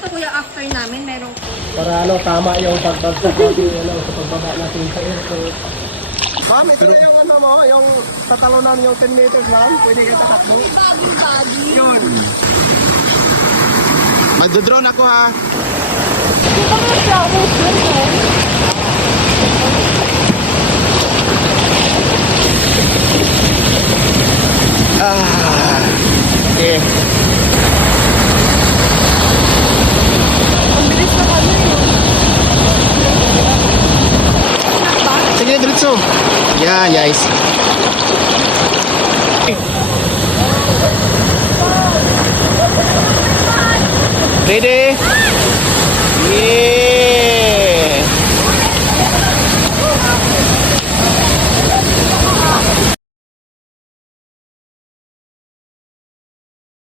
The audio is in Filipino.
to kuya after namin, merong Para ano, tama yung pagbagsak natin, sa pagbaba natin sa airport. Ma'am, ito na yung ano mo, yung tatalunan yung 10 meters ma'am, pwede ka tatakbo. body. Yun. Magdodrone ako ha. Di ba may flowers yun, eh? Okay. Ang bilis na kami, Sige, diretso. Yan, guys. Ready?